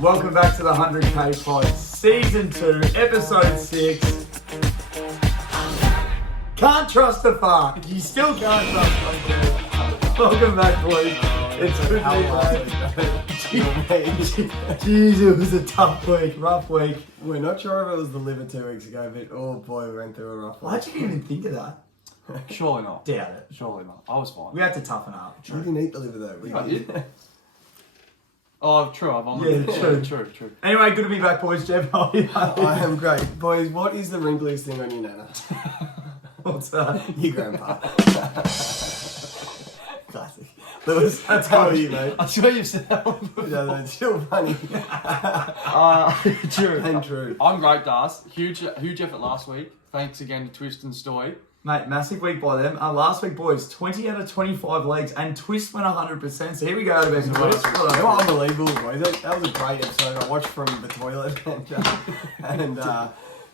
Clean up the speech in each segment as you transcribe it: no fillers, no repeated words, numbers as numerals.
Welcome back to the 100k pod, season 2, episode 6. Can't trust a fart. You still can't trust one. Welcome back, boys. It's good to be back. Jeez, it was a tough week, rough week. We're not sure if it was the liver 2 weeks ago, but oh boy, we went through a rough one. Why'd you even think of that? Surely not. Doubt it. Surely not. I was fine. We had to toughen up. We didn't eat the liver though. We I did. Oh, true. I've Yeah, true. True. Anyway, good to be back, boys. Jev, how are you? I am great. Boys, what is the wrinkliest thing on your nana? What's that? Your grandpa. Classic. Lewis, that's how are you, mate? I swear you've said that one before. Yeah, it's still funny. True. And true. I'm great, Das. Huge effort last week. Thanks again to Twist and Stenty. Mate, massive week by them. Last week, boys, 20 out of 25 legs, and Twist went 100%. So here we go, boys. They were unbelievable, boys. That was a great episode. I watched from the toilet, and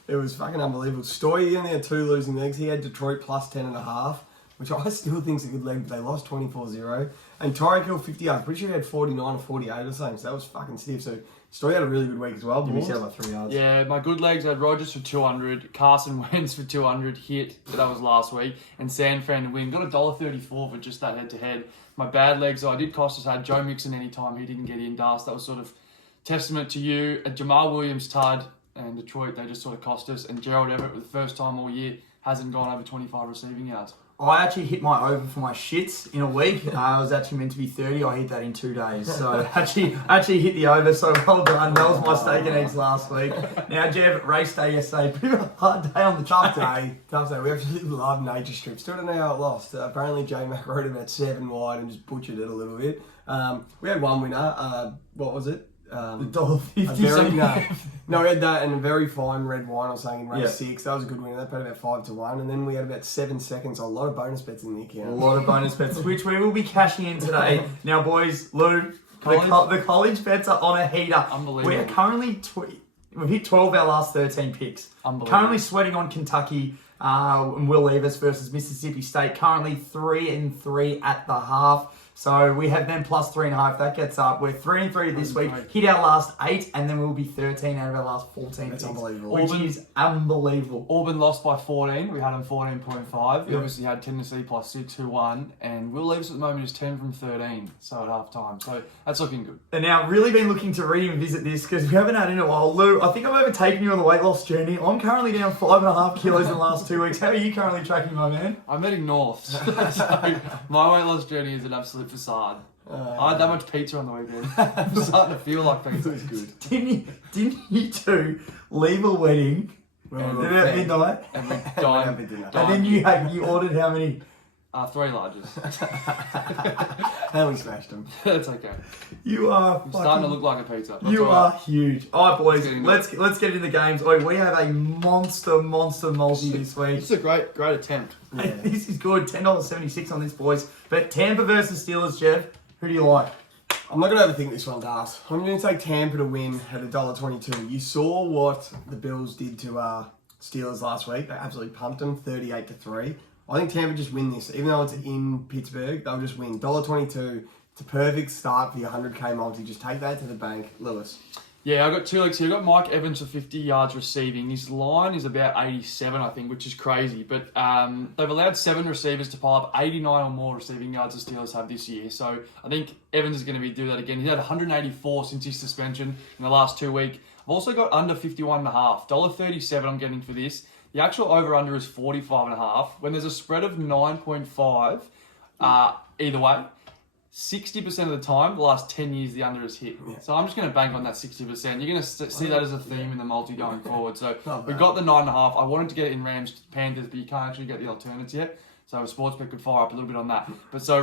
it was fucking unbelievable. Stoy only had 2 losing legs. He had Detroit plus 10.5, which I still think is a good leg, but they lost 24-0. And Tyreek Hill 50 yards. Pretty sure he had 49 or 48 or something, so that was fucking stiff. So Stoy had a really good week as well. You missed out by 3 yards. Yeah, my good legs had Rogers for 200, Carson Wentz for 200, hit, but that was last week, and San Fran to win. Got $1.34 for just that head-to-head. My bad legs, I did cost us, had Joe Mixon anytime he didn't get in, Das. That was sort of testament to you. Jamal Williams, Tud, and Detroit, they just sort of cost us. And Gerald Everett, for the first time all year, hasn't gone over 25 receiving yards. I actually hit my over for my shits in a week. I was actually meant to be 30. I hit that in 2 days. So actually hit the over. So well done. That was my steak and eggs last week. Now, Jev, race day yesterday. Pretty hard day on the Tough track. day. We absolutely love nature strips. Still don't know how it lost. Apparently, J Mac rode about 7 wide and just butchered it a little bit. We had one winner. What was it? The $1.50. No, we had that and a very fine red wine or something in race Yeah. 6. That was a good winner. That paid about 5-1. And then we had about 7 seconds. A lot of bonus bets in the A account. lot of bonus bets, which we will be cashing in today. Now, boys, Lou, the college bets are on a heater. Unbelievable. We are currently, we've hit 12 of our last 13 picks. Unbelievable. Currently sweating on Kentucky and Will Levis versus Mississippi State. Currently 3-3 at the half. So we have them plus 3.5. That gets up. We're 3-3 this week. Hit our last 8, and then we'll be 13 out of our last 14. That's picks, unbelievable. which is unbelievable. Auburn lost by 14. We had them 14.5. We obviously had Tennessee plus 2-1. And Will Levis at the moment is 10 from 13. So at half time. So that's looking good. And now, really been looking to revisit this because we haven't had it in a while. Lou, I think I've overtaken you on the weight loss journey. I'm currently down 5.5 kilos in the last 2 weeks. How are you currently tracking, my man? I'm heading north. So my weight loss journey is an absolute facade. I had that much pizza on the weekend. I'm starting to feel like pizza. It's good. Didn't you two leave a wedding about midnight? And we Have a dinner. And then you ordered how many? 3 larges. And we smashed them. That's okay. You are I'm starting to look like a pizza. That's You all are right. huge. All right, boys, Let's get let's get into the games. Oh, we have a monster multi this week. It's a great attempt. Yeah. Hey, this is good. $10.76 on this, boys. But Tampa versus Steelers, Jeff. Who do you like? I'm not going to overthink this one, Das. I'm going to take Tampa to win at $1.22. You saw what the Bills did to Steelers last week. They absolutely pumped them 38-3. I think Tampa just win this. Even though it's in Pittsburgh, they'll just win. $1.22. It's a perfect start for your 100k multi. Just take that to the bank. Lewis. Yeah, I've got 2 legs here. I've got Mike Evans for 50 yards receiving. His line is about 87, I think, which is crazy. But they've allowed 7 receivers to pile up 89 or more receiving yards the Steelers have this year. So I think Evans is going to do that again. He's had 184 since his suspension in the last 2 weeks. I've also got under 51.5. $1.37 I'm getting for this. The actual over-under is 45.5. When there's a spread of 9.5, either way, 60% of the time, the last 10 years, the under is hit. Yeah. So I'm just going to bank on that 60%. You're going to see that as a theme in the multi going forward. So we got the 9.5. I wanted to get it in Rams Panthers, but you can't actually get the alternates yet. So a sportsbook could fire up a little bit on that. But so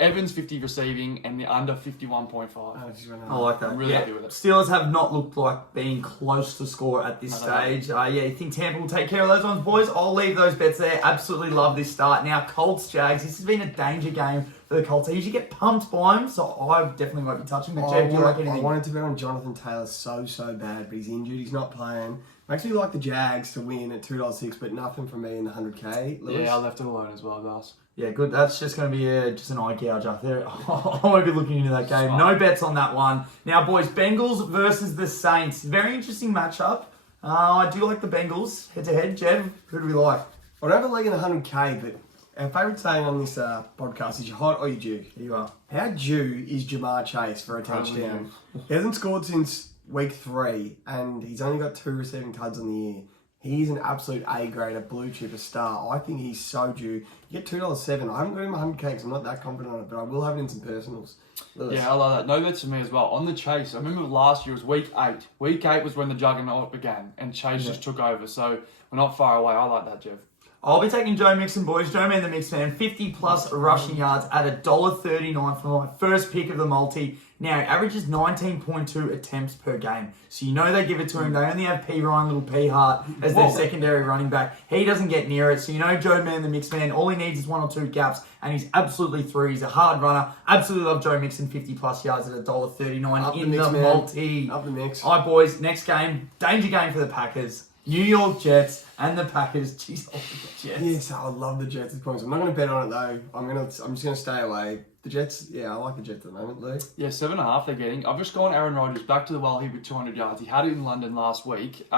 Evans 50 receiving and the under 51.5. I like that. I'm really happy with it. Steelers have not looked like being close to score at this stage. Yeah, you think Tampa will take care of those ones, boys? I'll leave those bets there. Absolutely love this start. Now, Colts, Jags. This has been a danger game for the Colts. They usually get pumped by them, so I definitely won't be touching them. Jay, do you like anything? I wanted to bet on Jonathan Taylor so bad, but he's injured. He's not playing. I actually like the Jags to win at $2.06, but nothing from me in the 100k. Lewis? Yeah, I left it alone as well, guys. Yeah, good. That's just going to be just an eye gouger there. I won't be looking into that game. Smart. No bets on that one. Now, boys, Bengals versus the Saints. Very interesting matchup. I do like the Bengals head-to-head. Jev, who do we like? I don't have a leg in the 100k, but our favourite saying on this podcast is, you hot or you due? Here you are. How due is Jamar Chase for a touchdown? He hasn't scored since week 3, and he's only got 2 receiving tuds on the year. He's an absolute A-grade, a blue chip, a star. I think he's so due. You get $2.07. I haven't got him 100k because I'm not that confident on it, but I will have it in some personals. Lewis. Yeah, I love that. No bets for me as well. On the Chase, I remember last year was week 8. Week 8 was when the juggernaut began, and Chase just took over. So we're not far away. I like that, Jev. I'll be taking Joe Mixon, boys. Joe Man the Mix Man, 50 plus rushing yards at $1.39 for my first pick of the multi. Now, averages 19.2 attempts per game. So you know they give it to him. They only have P. Ryan, little P. Hart as their secondary running back. He doesn't get near it. So you know Joe Man the Mix Man, all he needs is 1 or 2 gaps, and he's absolutely through. He's a hard runner. Absolutely love Joe Mixon, 50 plus yards at $1.39 in the multi. Up the mix. All right, boys, next game. Danger game for the Packers. New York Jets and the Packers. Jeez, I love the Jets. Yes, I love the Jets at points. I'm not going to bet on it though. I'm just going to stay away. The Jets, yeah, I like the Jets at the moment, Lou. Yeah, 7.5 they're getting. I've just gone Aaron Rodgers back to the well here with 200 yards. He had it in London last week.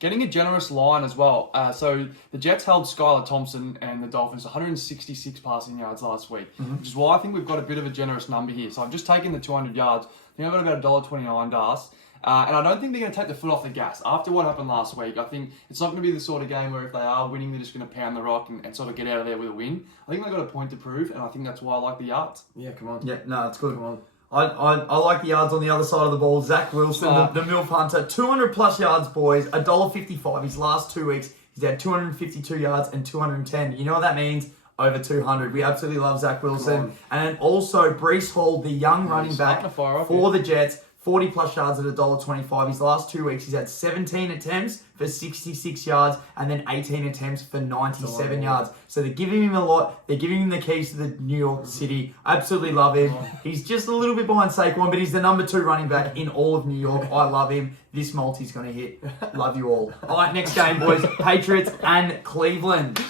Getting a generous line as well. So the Jets held Skylar Thompson and the Dolphins 166 passing yards last week, which is why I think we've got a bit of a generous number here. So I've just taken the 200 yards. I think I've got about $1.29 DAS. And I don't think they're going to take the foot off the gas. After what happened last week, I think it's not going to be the sort of game where if they are winning, they're just going to pound the rock and sort of get out of there with a win. I think they've got a point to prove, and I think that's why I like the yards. Yeah, come on. Yeah, no, it's good. Come on. I like the yards on the other side of the ball. Zach Wilson, the MILF Hunter, 200 plus yards, boys, $1.55. His last 2 weeks, he's had 252 yards and 210. You know what that means? Over 200. We absolutely love Zach Wilson. And then also Breece Hall, the young running back for the Jets, 40 plus yards at $1.25. His last 2 weeks, he's had 17 attempts for 66 yards and then 18 attempts for 97 yards. So they're giving him a lot. They're giving him the keys to the New York City. Absolutely love him. He's just a little bit behind Saquon, but he's the number 2 running back in all of New York. I love him. This multi's going to hit. Love you all. All right, next game, boys. Patriots and Cleveland.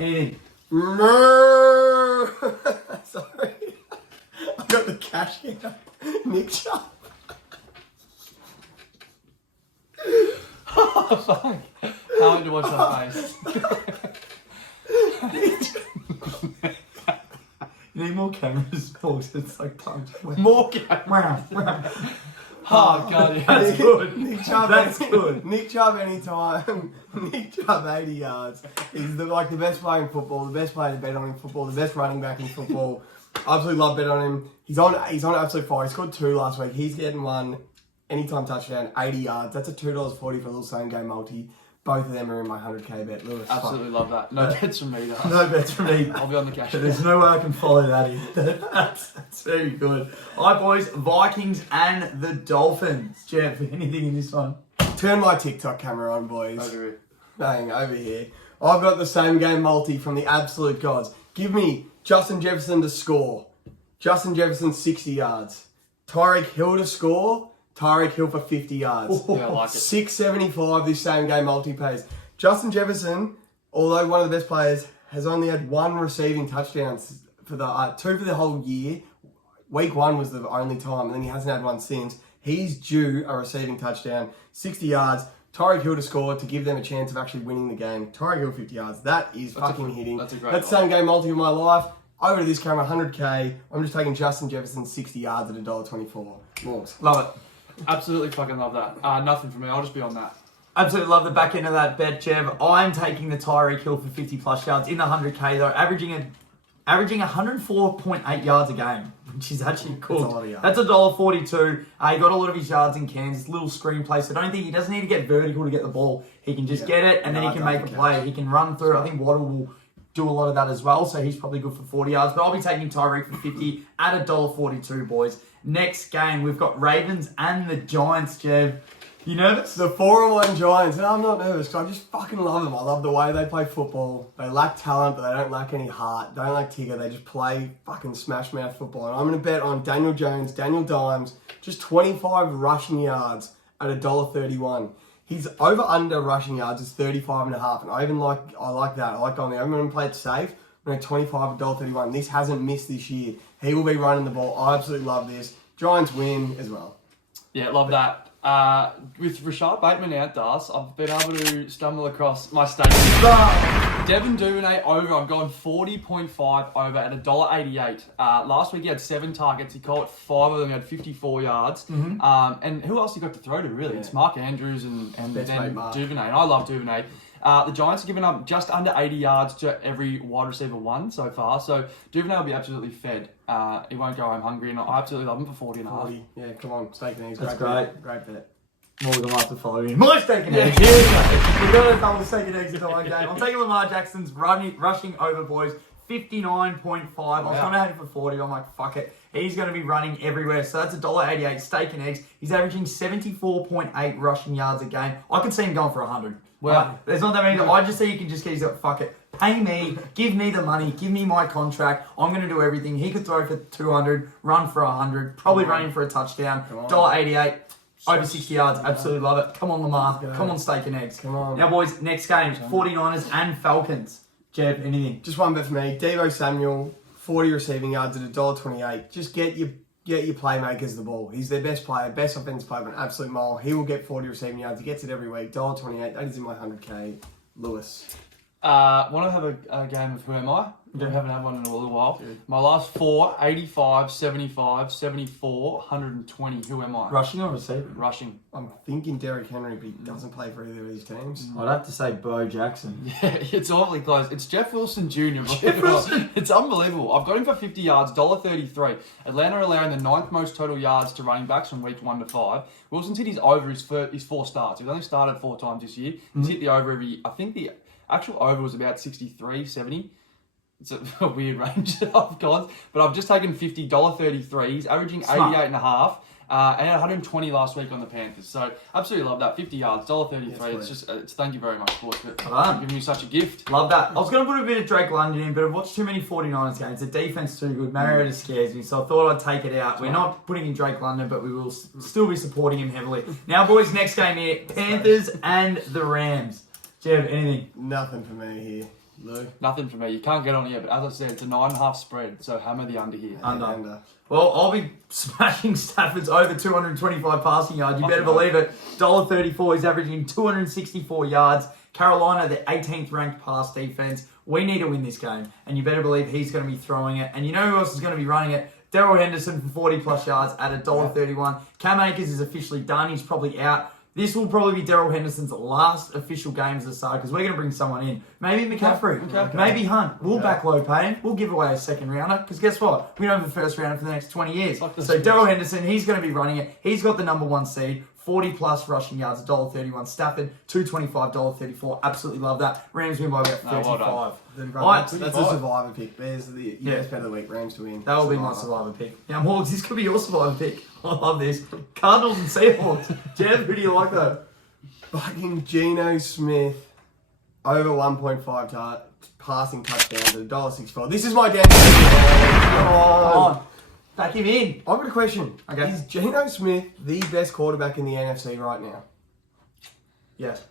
Anything? Sorry. I got the cash here. Nick Chubb. Oh, fuck. How to watch that face. You need more cameras, folks. It's like time to win. More cameras. Oh, God, yeah. That's good. Nick Chubb. That's good. Nick Chubb anytime. Nick Chubb 80 yards. He's the best player in football, the best player to bet on in football, the best running back in football. Absolutely love betting on him. He's on absolute fire. He scored 2 last week. He's getting one anytime touchdown, 80 yards. That's a $2.40 for a little same game multi. Both of them are in my 100k bet. Lewis, Absolutely love that. No bets from me, though. No bets from me. I'll be on the cash. There's no way I can follow that in. That's very good. All right, boys. Vikings and the Dolphins. Jeff, anything in this one? turn my TikTok camera on, boys. Over here. Bang, over here. I've got the same game multi from the absolute gods. Give me Justin Jefferson to score. Justin Jefferson 60 yards. Tyreek Hill to score. Tyreek Hill for 50 yards. Yeah, I like it. 675 this same game multi pays. Justin Jefferson, although one of the best players, has only had 1 receiving touchdowns for the 2 for the whole year. Week 1 was the only time, and then he hasn't had 1 since. He's due a receiving touchdown, 60 yards. Tyreek Hill to score to give them a chance of actually winning the game. Tyreek Hill 50 yards. That's hitting. That's a great That's the same game multi of my life. Over to this camera, 100k. I'm just taking Justin Jefferson 60 yards at $1.24. Morgs. Love it. Absolutely fucking love that. Nothing for me. I'll just be on that. Absolutely love the back end of that bet, Jev. I'm taking the Tyreek Hill for 50 plus yards in the 100k though, averaging 104.8 yards a game, which is actually cool. That's $1.42. He got a lot of his yards in Kansas, little screenplay. So I don't think he doesn't need to get vertical to get the ball. He can just get it and then he can make a play. He can run through. I think Waddle will do a lot of that as well. So he's probably good for 40 yards. But I'll be taking Tyreek for 50 at $1.42, boys. Next game, we've got Ravens and the Giants, Jev. You nervous? The 4-1 Giants. No, I'm not nervous because I just fucking love them. I love the way they play football. They lack talent, but they don't lack any heart. They don't like Tigger. They just play fucking smash mouth football. And I'm going to bet on Daniel Jones, Daniel Dimes, just 25 rushing yards at $1.31. His over-under rushing yards is 35.5, and I like that. I like going there. I'm going to play it safe. No, 25, $1.31. This hasn't missed this year. He will be running the ball. I absolutely love this. Giants win as well. Yeah, love that. With Rashad Bateman out, Das, I've been able to stumble across my stake. Devin Duvernay over. I've gone 40.5 over at $1.88. Last week he had 7 targets. He caught 5 of them. He had 54 yards. And who else he got to throw to, really? Yeah. It's Mark Andrews and then Duvernay. And I love Duvernay. The Giants have given up just under 80 yards to every wide receiver one so far. So Duvernay will be absolutely fed. He won't go home hungry. And I absolutely love him for 40 and a half. Yeah, come on. Steak and eggs. That's great. Great bet. Morgan will have to follow me. More steak and eggs. Here we go. We've got a double steak and eggs into one game. I'm taking Lamar Jackson's rushing over, boys. 59.5. I was going to have him for 40. I'm like, fuck it. He's going to be running everywhere. So that's $1.88 steak and eggs. He's averaging 74.8 rushing yards a game. I can see him going for 100. Well, there's not that many. I just see you can just get his fuck it. Pay me. Give me the money. Give me my contract. I'm going to do everything. He could throw for 200, run for 100, probably running for a touchdown. $1.88. Over 60 yards, absolutely love it. Come on, Lamar. Come on, steak and eggs. Come on. Now, boys, next game, 49ers and Falcons. Jev, anything? Just one bet for me. Deebo Samuel, 40 receiving yards at $1.28. Just get your playmakers the ball. He's their best player, best offensive player, an absolute mile. He will get 40 receiving yards. He gets it every week. $1.28. That is in my 100K. Lewis. Want to have a game of Who Am I? We haven't had one in a little while. Good. My last 4, 85, 75, 74, 120. Who am I? Rushing or receiving? Rushing. I'm thinking Derrick Henry, but he doesn't play for either of these teams. I'd have to say Bo Jackson. Yeah, it's awfully close. It's Jeff Wilson Jr. Jeff Wilson. It's unbelievable. I've got him for 50 yards, $1.33. Atlanta allowing the 9th most total yards to running backs from week 1 to 5. Wilson's hit his over his 4 starts. He's only started 4 times this year. He's hit the over every... I think the actual over was about 63, 70. It's a weird range I've got, but I've just taken $50, $1.33. He's averaging 88.5, and 120 last week on the Panthers. So absolutely love that. 50 yards, $1.33. It's thank you very much, boys, for giving me such a gift. Love that. I was going to put a bit of Drake London in, but I've watched too many 49ers games. The defense too good. Mariota scares me, so I thought I'd take it out. We're not putting in Drake London, but we will still be supporting him heavily. Now, boys, next game here, Panthers and the Rams. Jev, anything? Nothing for me here. Lou? Nothing for me. You can't get on here, but as I said, it's a 9.5 spread, so hammer the under here. Under. Well, I'll be smashing Stafford's over 225 passing yards. You better believe it. $1.34. He's averaging 264 yards. Carolina, the 18th ranked pass defense. We need to win this game, and you better believe he's going to be throwing it. And you know who else is going to be running it? Darrell Henderson for 40 plus yards at $1.31. Cam Akers is officially done. He's probably out. This will probably be Darrell Henderson's last official game as a starter because we're going to bring someone in. Maybe McCaffrey. Maybe Hunt. We'll back low pay him. We'll give away a second rounder because guess what? We don't have a first rounder for the next 20 years. So Darrell Henderson, he's going to be running it. He's got the number 1 seed. 40 plus rushing yards, $1.31. Stafford, $2.25, $1.34. Absolutely love that. Rams win by about 35. That's a survivor pick. There's the best bet of the week. Rams to win. That will be my survivor pick. Now, Morgs, this could be your survivor pick. I love this. Cardinals and Seahawks. Jeff, who do you like though? Fucking Geno Smith over 1.5 passing touchdowns at $1.64. This is my damn. Come on. Back him in. I've got a question. Okay. Is Geno Smith the best quarterback in the NFC right now? Yes.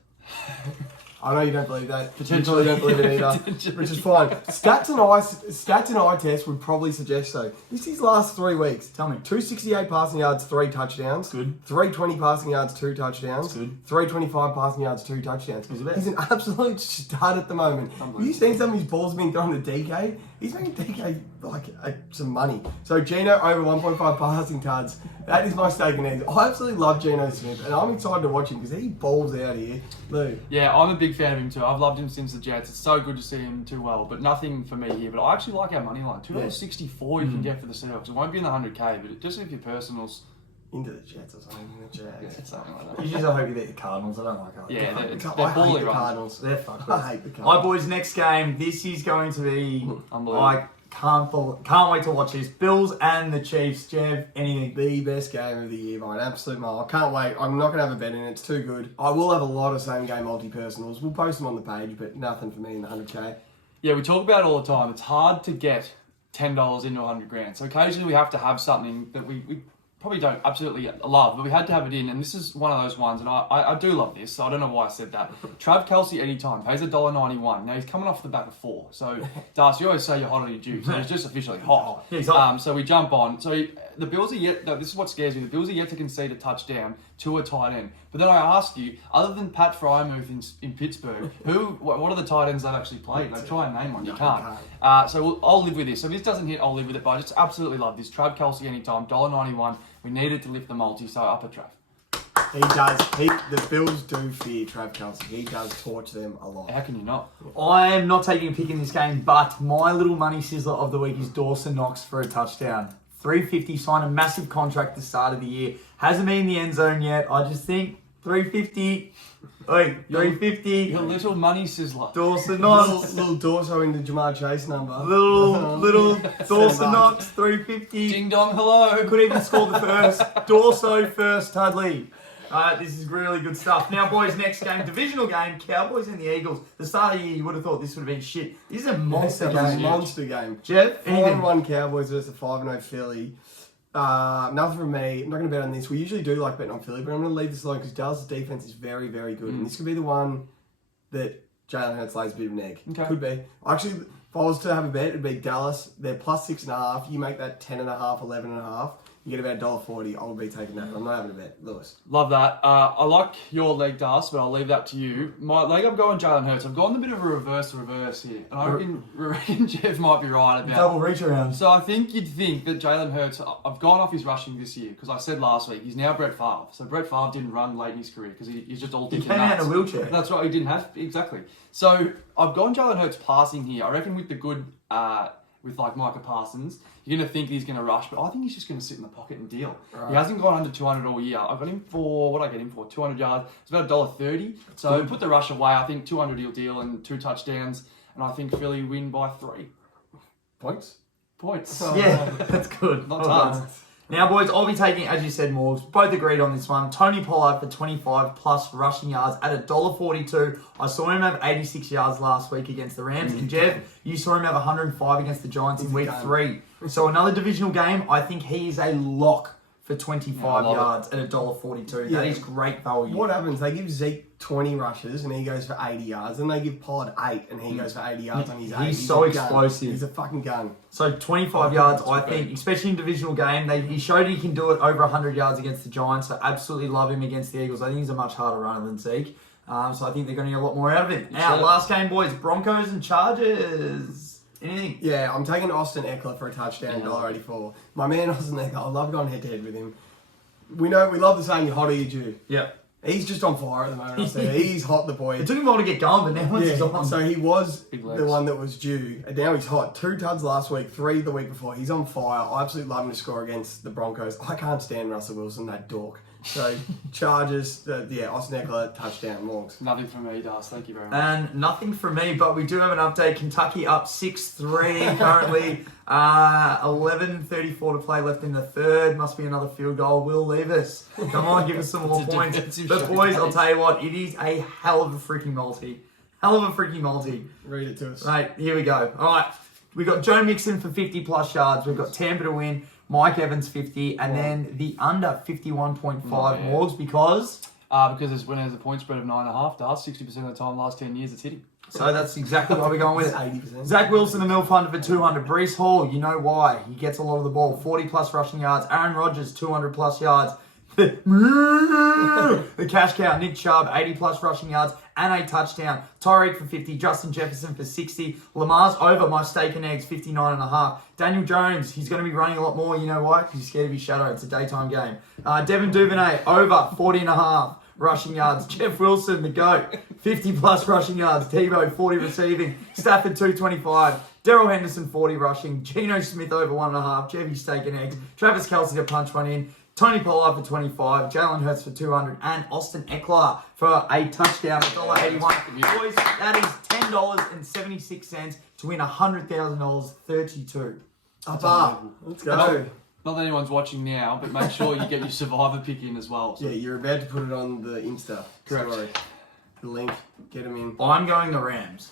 I know you don't believe that. Potentially don't believe it either, which is fine. Stats and eye test would probably suggest so. This is his last 3 weeks. Tell me. 268 passing yards, 3 touchdowns. Good. 320 passing yards, 2 touchdowns. Good. 325 passing yards, 2 touchdowns. He's an absolute stud at the moment. Have you seen some of his balls being thrown to DK? He's making DK like some money. So Geno over 1.5 passing tards. That is my stake and eggs. I absolutely love Geno Smith, and I'm excited to watch him because he balls out here. Lou. Yeah, I'm a big fan of him too. I've loved him since the Jets. It's so good to see him do well, but nothing for me here. But I actually like our money line. $2.64 you can get for the Seahawks. It won't be in the 100K, but just if your personals... Into the Jets or something. The Jags. Yeah, something like that. Usually I hope you beat the Cardinals. I don't like Cardinals. Yeah, they're I hate poorly the run. Cardinals. They're fucked. I hate the Cardinals. All right, boys, next game. This is going to be... Unbelievable. I can't wait to watch this. Bills and the Chiefs. Jev, anything? The best game of the year by an absolute mile. I can't wait. I'm not going to have a bet in it. It's too good. I will have a lot of same game multi-personals. We'll post them on the page, but nothing for me in the 100K. Yeah, we talk about it all the time. It's hard to get $10 into $100 grand. So occasionally we have to have something that we probably don't absolutely love, but we had to have it in, and this is one of those ones, and I do love this, so I don't know why I said that. Trav Kelsey anytime pays $1.91. Now he's coming off the back of 4, so Darcy, you always say you're hot on your juice, so he's just officially hot. Yeah, he's hot. So we jump on. So the Bills are yet. No, this is what scares me. The Bills are yet to concede a touchdown to a tight end. But then I ask you, other than Pat Frymouth in Pittsburgh, what are the tight ends they've actually played? Like, try and name one. You can't. So I'll live with this. So if this doesn't hit, I'll live with it. But I just absolutely love this. Trav Kelsey anytime, $1.91. We needed to lift the multi, so up a Trav. He does. The Bills do fear Trav Kelsey. He does torch them a lot. How can you not? I am not taking a pick in this game, but my little money sizzler of the week is Dawson Knox for a touchdown. 350, signed a massive contract at the start of the year. Hasn't been in the end zone yet. I just think 350. Oi, 350. Your little money sizzler. Dawson Knox. Little Dorso in the Jamar Chase number. Little Dawson Knox, 350. Ding dong, hello. Could even score the first. Dorso first, Tudley. This is really good stuff. Now, boys, next game, divisional game, Cowboys and the Eagles. The start of the year, you would have thought this would have been shit. This is a monster game. Monster game. Jeff, anything? 4-1 Cowboys versus a 5-0 Philly. Nothing from me. I'm not going to bet on this. We usually do like betting on Philly, but I'm going to leave this alone because Dallas' defense is very, very good. And this could be the one that Jalen Hurts lays a bit of an egg. Okay. Could be. Actually, if I was to have a bet, it'd be Dallas. They're plus 6.5. You make that 10.5, 11.5. You get about $1.40. I would be taking that, but I'm not having a bet. Lewis. Love that. I like your leg, Das, but I'll leave that to you. My leg, I'm going Jalen Hurts. I've gone a bit of a reverse here. And I reckon Jeff might be right about Double reach around. So I think you'd think that Jalen Hurts, I've gone off his rushing this year, because I said last week, he's now Brett Favre. So Brett Favre didn't run late in his career, because he's just all He dick came and out in nuts. a wheelchair. That's right, he didn't have, exactly. So I've gone Jalen Hurts passing here. I reckon with the good, with like Micah Parsons, you're going to think he's going to rush, but I think he's just going to sit in the pocket and deal. Right. He hasn't gone under 200 all year. I got him for, what did I get him for? 200 yards. It's about $1.30. So put the rush away. I think 200 he'll deal and 2 touchdowns. And I think Philly win by 3 Points? points. Yeah, that's good. Not Well tons. done. Now, boys, I'll be taking, as you said, Morgs. Both agreed on this one. Tony Pollard for 25 plus rushing yards at $1.42. I saw him have 86 yards last week against the Rams. And Jeff, you saw him have 105 against the Giants in week 3. So another divisional game. I think he is a lock for 25 yards at $1.42. Yeah. That is great value. What happens? They give Zeke 20 rushes and he goes for 80 yards. Then they give Pollard 8 and he goes for 80 yards on his 8. He's so a gun. explosive. He's a fucking gun. So 25 yards, I think, especially in divisional game, he showed he can do it over 100 yards against the Giants. So absolutely love him against the Eagles. I think he's a much harder runner than Zeke. So I think they're going to get a lot more out of him. Now, last game, boys, Broncos and Chargers. Anything? Yeah, I'm taking Austin Eckler for a touchdown, $1.84. My man Austin Eckler, I love going head-to-head with him. We love the saying, you're hot or you're due. Yep. He's just on fire at the moment. I say. He's hot, the boy. It took him a while to get going, but now he's on. So he was Big legs. the one that was due, and now he's hot. 2 tuds last week, 3 the week before. He's on fire. I absolutely love him to score against the Broncos. I can't stand Russell Wilson, that dork. So Chargers, Austin Eckler, touchdown, Morgs. Nothing from me, Das. Thank you very much. And nothing from me, but we do have an update. Kentucky up 6-3 currently. 11:34 to play left in the third. Must be another field goal. Will Levis. Come on, give us some more It's a points. defensive But boys, showcase. I'll tell you what, it is a hell of a freaking multi. Hell of a freaking multi. Read it to us. Right, here we go. All right, we got Joe Mixon for 50 plus yards. We've got Tampa to win. Mike Evans 50, and then the under 51.5 Morgs because When there's a point spread of 9.5, Das, 60% of the time, last 10 years, it's hitting. so that's exactly why we're going with it. 80%. Zach Wilson, the middle punter for 200. Breece Hall, you know why. He gets a lot of the ball. 40 plus rushing yards. Aaron Rodgers, 200 plus yards. The cash cow, Nick Chubb, 80 plus rushing yards and a touchdown. Tyreek for 50. Justin Jefferson for 60. Lamar's over my steak and eggs, 59.5. Daniel Jones, he's going to be running a lot more. You know why? Because he's scared of his shadow. It's a daytime game. Devin Duvernay, over 40.5. Rushing yards. Jeff Wilson, the GOAT, 50 plus rushing yards. Tebow, 40 receiving. Stafford, 225. Darrell Henderson, 40 rushing. Geno Smith, over 1.5. Jevy, steak and eggs. Travis Kelce to punch one in. Tony Pollard for 25. Jalen Hurts for 200. And Austin Eckler for a touchdown at $1.81. Boys, that is $10.76 to win $100,000, 32. Up. Let's go. Not that anyone's watching now, but make sure you get your survivor pick in as well. So. Yeah, you're about to put it on the Insta. Correct. Story. The link. Get them in. I'm going the Rams.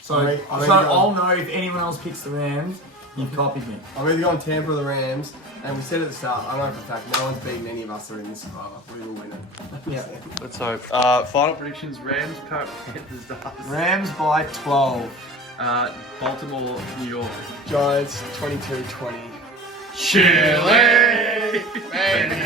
So I mean, I'll know if anyone else picks the Rams. You've copied me. I'm either going Tampa or the Rams, and we said at the start, I know for a fact, no one's beaten any of us that are in this survivor. We will win it. Yeah. Let's hope. Final predictions: Rams, Panthers, Darts. Rams by 12. Baltimore, New York. Giants 22-20. Chile. Baby.